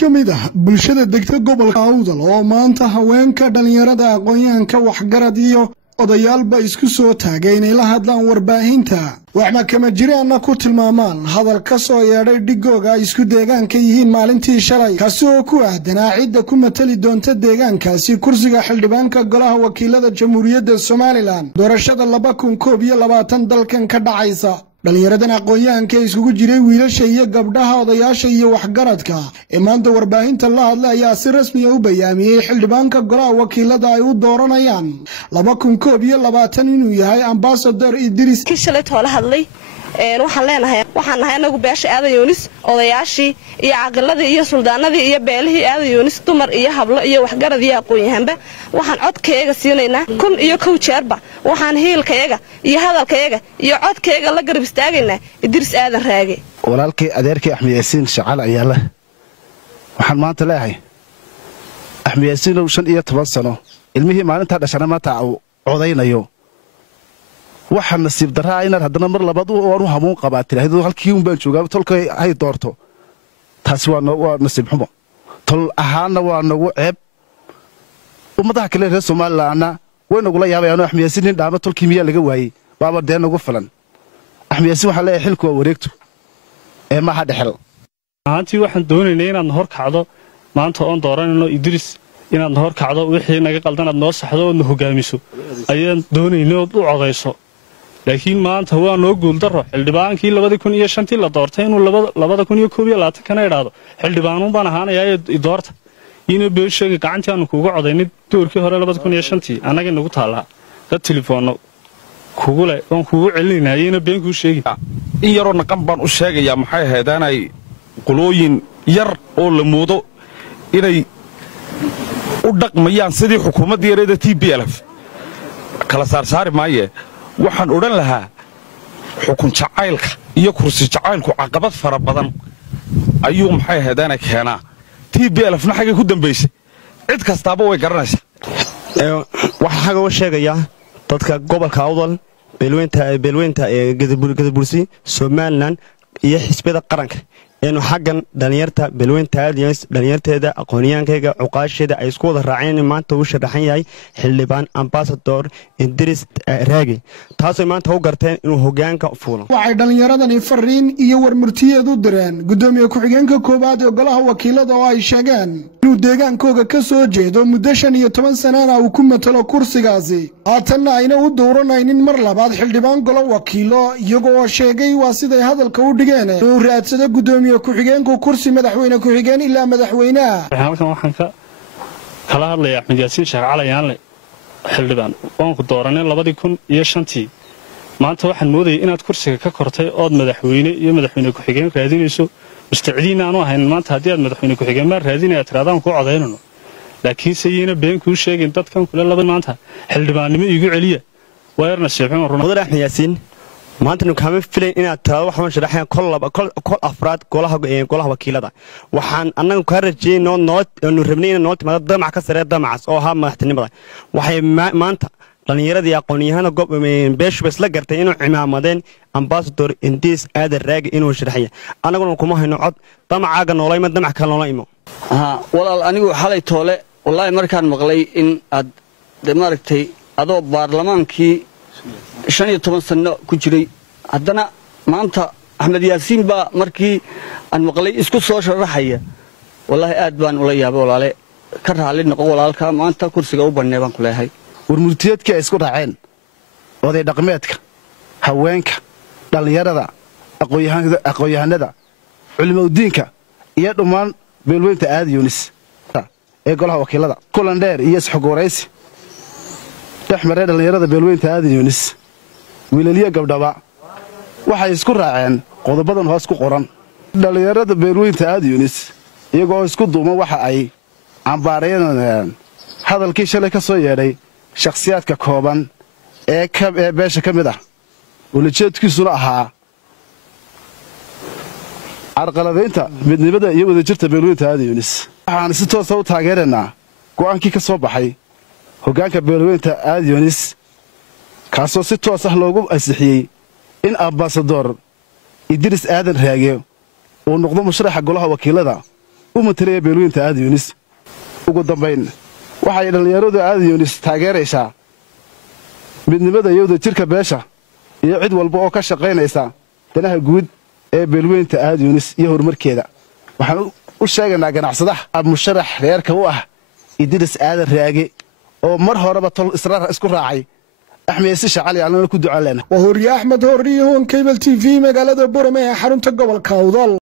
kamid ah bulshada degta gobolka Awdal oo maanta haweenka dhalinyarada aqoonyahanka waxgarad iyo odayaalba isku soo taagay inay la hadlaan warbaahinta waxba kama jiraan ku tilmaamaan hadal ka soo yeedhay dhigooga isku deegaanka yihiin maalintii shalay kaasoo ku ahdanaa cidda ku matali doonta deegaankaasi kursiga xildhibaanka golaha wakiilada jamhuuriyadda Soomaaliland doorashada 2021 dalkan ka dhacaysa dhalinyaradan aqoonyahanka isugu jiray wiilasha iyo gabdhaha odayaasha iyo waxgaradka ee maanta warbaahinta la hadlay ayaa si rasmi ah u bayaamiyay xildhibaanka golaha wakiilada ay u dooranayaan 2021 inuu yahay ambassador Idris kishalay toole hadlay waxaan nahay anagu beesha Aadan Yunis odayaashii iyo aqaladii iyo suldaanadii iyo beelihii Aadan Yunis dumar iyo hablo iyo waxgarad iyo aqoonyahanba waxaan codkayga siinaynaa kun iyo kow jeerba waxaan hiilkayaga iyo hadalkayaga iyo codkayga la garab istaagaynaa Idris Aadan Raage walaalkay adeerkay Axmed Yaasiin Shacal ayaa la waxaan maanta leeyahay Axmed Yaasiin oo 15 sano ilmihii maalinta dhashana maanta codaynayo waxaan nasiib daraa inaad haddana mar labaad oo hamuun qabaa tiraahdo halkii un baan joogaa tolkay ay doorto taasi waa nasiib xumo tol ahaana waa nagu ceeb ummadaha kale reer Soomaaliland way nagu la yaabayaan Axmed Yaasiin dhaama tolkii miyaa laga waayay baaba deen nagu filan Axmed Yaasiin waxa leeyahay xilku waa wareegto ee ma hadhexel maantii waxaan doonaynaa inaad hor kacdo maanta oo dooranayno Idris inaad hor kacdo wixii naga qaldanaad noo saxdo oo hogaamiso ayaan doonaynaa u codayso laakiin maanta waa noo guul daro xildhibaankii 2005 la doortay inuu 2021 kana iraado xildhibaanun baan ahaanayaa doorta inuu beeshiga gacantii aan kuugu codaynay doorkii hore 2005 anaga nagu taalaa dad telefoon kuugu leh oo kuugu celinayna been ku sheegi in yaro naqan baan u sheegayaa maxay ahaydaan qolooyin yar oo la moodo inay u dhaqmayaan sidii xukuumadda yareeda TPLF kala saari maaye waxaan oran lahaa xukun jacaylka iyo kursi jacaylku caqabad fara badan ayuu maxay ahaydaan keenaa TPLF naxaga ku dambeysay cid kastaaba way garanaysaa waxa xaga u sheegaya dadka gobolka Awdal beelweynta ee Gadabursi Soomaaliland iyo xisbiyada qaranka inuu xaqan dhalinyarta beelweynta dhalinyarteeda aqoonyahankayga cuqaasheeda ay isku wada raaceen maanta uu sharaxan yahay xildhibaan ambassador Idris Raage taasoo maanta u garteen inuu hogaanka fuulo waxay dhalinyaradani fariin iyo warmurtiyeed u direen gudoomiye ku-xigeenka koobaad ee golaha wakiilada oo ay sheegeen inuu deegaankooda ka soo jeedo muddo 15 sano uu ku matalo kursigaasi haatanna ayna u dooranaynin mar labaad xildhibaan golo wakiilo iyagoo sheegay waa siday hadalka u dhigeen inuu raadsado gudoomiye ku-xigeenku kursi madaxweyne ku-xigeen ilaa madaxweynaha halkan waxaan kala hadlayaa Axmed Yaasiin Shacal ayaan le xildhibaan waan ku dooranay 2005 maanta waxaan moodayay inaad kursiga ka kortay oo madaxweyne iyo madaxweyne ku-xigeen raadinayso mustacdiin aanu ahayn maanta hadii aad madaxweyne ku-xigeen ma raadinay tiraadaan ku codeynano laakiin sayina been ku sheegin dadkan kula laba maanta xildhibaannimo iigu celiya weerna sheexan runada Axmed Yaasiin maanta nu kama filayn inaad tiraado waxaan sharaxay kol afraad golaha wakiilada waxaan anagu ka rajeeyno noo rabnay inaan noo timaado damac ka sare damacaas oo ha madaxtinimada waxay maanta dhalinyarada aqoonyahana beeshbas la gartay inuu cimaamadeen ambassador Idris Aadan Raage inuu sharaxay anaguna kuma hayno cod damacaaga noolayma damac kale noola imo walaal anigu xalay toole wallahi markaan maqlay in aad maaragtay adoo baarlamaankii 15 sano ku jiray haddana maanta Axmed Yaasiin baa markii aan maqlay isku soo sharaxaya wallahi aad baan ula yaabay walaale ka raali noqo walaalka maanta kursiga u banneey baan ku leeyahay warmurtiyeedkii ay isku raaceen oday dhaqameedka haweenka dhalinyarada aqoonyahanada culimadiinka iyo dhammaan beelweynta Aadan Yunis ee golaha wakiilada kulan dheer iyo isxogoraysi dhaxmaray dhalinyarada beelweynta Aadan Yunis wiilaliya gabdhaba waxay isku raaceen qodobadan hoos ku qoran dhalinyarada beelweynta Aadan Yunis iyagoo isku duuma waxa ay ambaareen hadalkii shalay ka soo yeedhay shakhsiyaadka kooban ee beesha kamid ah walajeedkiisuna ahaa arqaladeynta midnimada iyo wadajirta beelweynta Aadan Yunis waxaan si toos ah u taageeranaa go'aankii ka soo baxay hogaanka beelweynta Aadan Yunis kaasoo si toos ah loogu ansixiyay in ambassador Idris Aadan Raage uu noqdo musharaxa golaha wakiilada u matalaya beelweynta aada yunis ugu dambayn waxay dhallinyaradu aada yunis taageeraysaa midnimada iyo wadajirka beesha iyo cid walba oo ka shaqaynaysa danaha guud ee beelweynta aada yunis iyo horumarkeeda waxaan u sheegaynaa ganacsadaha musharax reerka u ah Idris Aadan Raage oo mar horeba tol israar isku raacay axmed siisha cali aan ku ducaleena وهوري أحمد هوري هون كيبل TV مقالة برمي حرونتا قبل كاودال